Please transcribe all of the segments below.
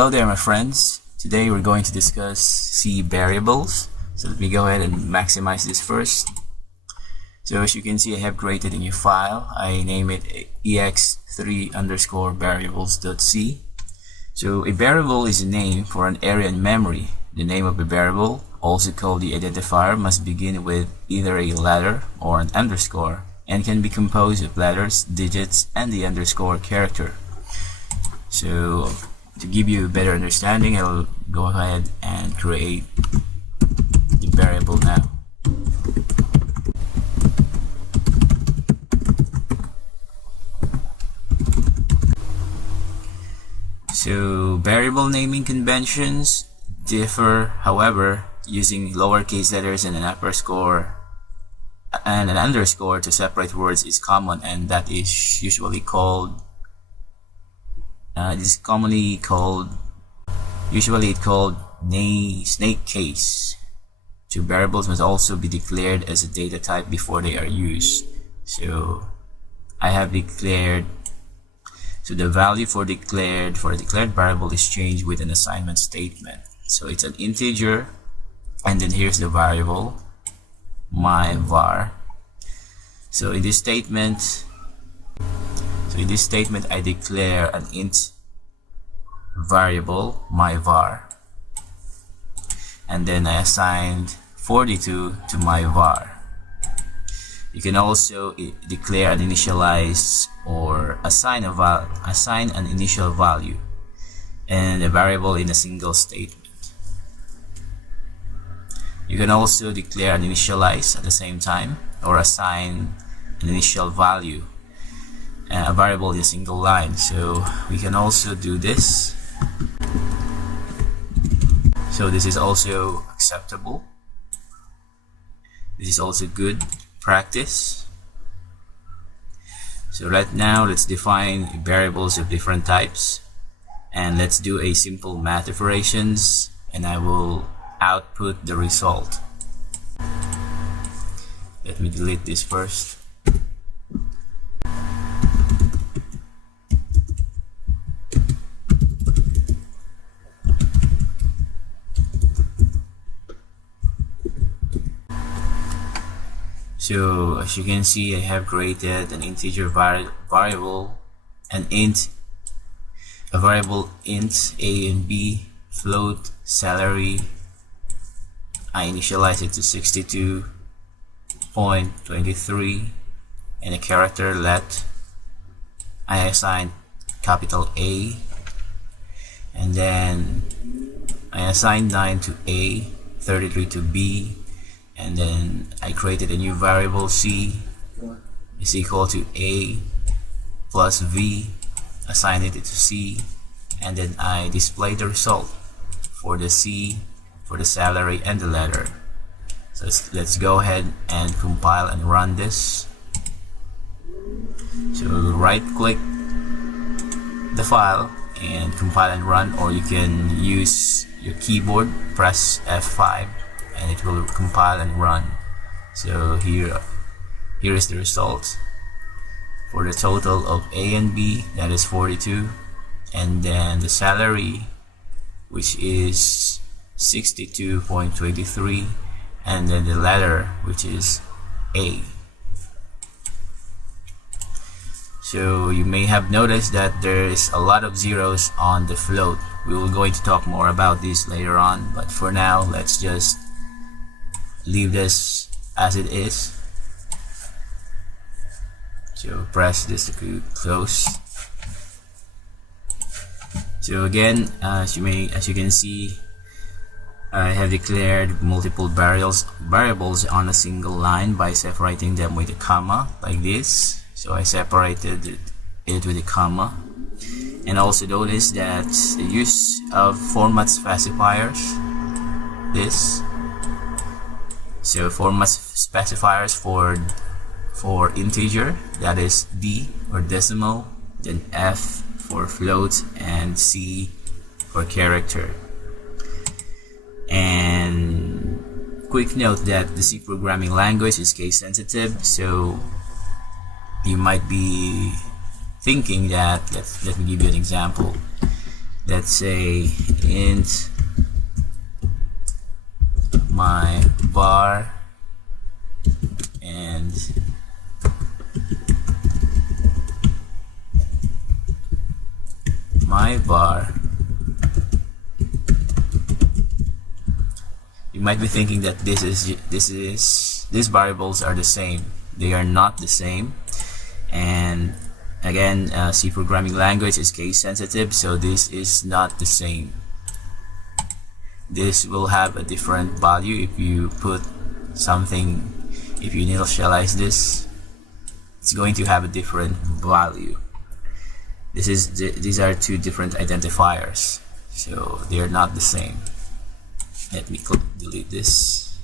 Hello there, my friends. Today we're going to discuss C variables. So let me go ahead and maximize this first. So as you can see, I have created a new file. I name it ex3_variables.c. So a variable is a name for an area in memory. The name of a variable, also called the identifier, must begin with either a letter or an underscore and can be composed of letters, digits, and the underscore character. So to give you a better understanding, I'll go ahead and create the variable now. So variable naming conventions differ, however, using lowercase letters and an underscore to separate words is common, and that is usually called snake case. So variables must also be declared as a data type before they are used. So I have declared, so the value for a declared variable is changed with an assignment statement. So it's an integer, and then here's the variable, my var. So in this statement, I declare an int variable, my var, and then I assigned 42 to my var. You can also declare an initialize or assign an initial value and a variable in a single statement. You can also declare an initialize at the same time or assign an initial value, a variable in a single line. So we can also do this. So this is also acceptable. This is also good practice. So right now, let's define variables of different types, and let's do a simple math operations, and I will output the result. Let me delete this first. So as you can see, I have created an integer variable, a variable int a and b, float, salary. I initialize it to 62.23, and a character let. I assign capital A, and then I assign 9 to A, 33 to B, and then I created a new variable C is equal to A plus V, assign it to C, and then I display the result for the C, for the salary, and the letter. So let's go ahead and compile and run this. So right click the file and compile and run, or you can use your keyboard, press F5, and it will compile and run. So here is the result for the total of A and B, that is 42, and then the salary, which is 62.23, and then the letter, which is A. So you may have noticed that there is a lot of zeros on the float. We will going to talk more about this later on, but for now, let's just leave this as it is. So press this to close. So again, as you can see, I have declared multiple variables on a single line by separating them with a comma like this. So I separated it with a comma, and also notice that the use of format specifiers, this. So format specifiers for integer, that is D or decimal, then F for float, and C for character. And quick note that the C programming language is case sensitive, so you might be thinking that, let me give you an example. let's say int my var and my var. You might be thinking that these variables are the same. They are not the same. And again, C programming language is case sensitive, so this is not the same. This will have a different value if you put something. If you initialize this, it's going to have a different value. These are two different identifiers, so they are not the same. Let me delete this.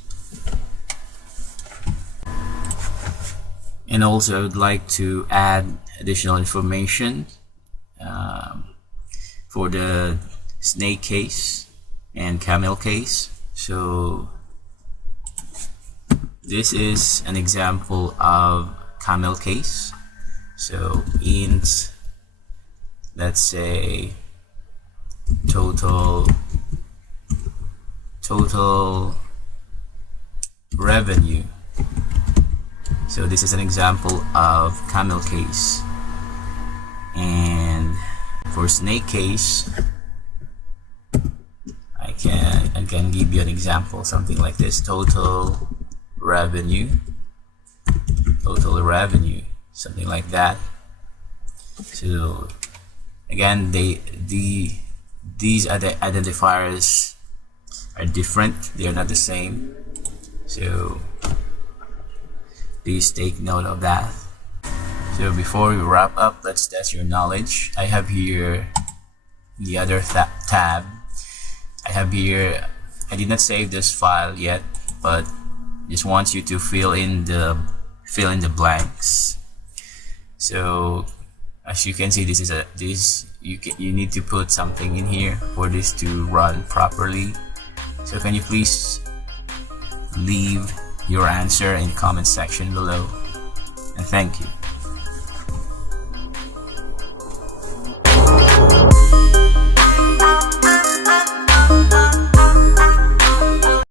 And also I would like to add additional information for the snake case and camel case. So this is an example of camel case. So int, let's say total revenue. So this is an example of camel case. And for snake case, I can give you an example, something like this: total revenue, something like that. So again, these identifiers are different, they are not the same, so please take note of that. So before we wrap up, let's test your knowledge. I have here the other tab. I have here, I did not save this file yet, but just want you to fill in the blanks. So as you can see, you need to put something in here for this to run properly. So can you please leave your answer in the comment section below, and thank you.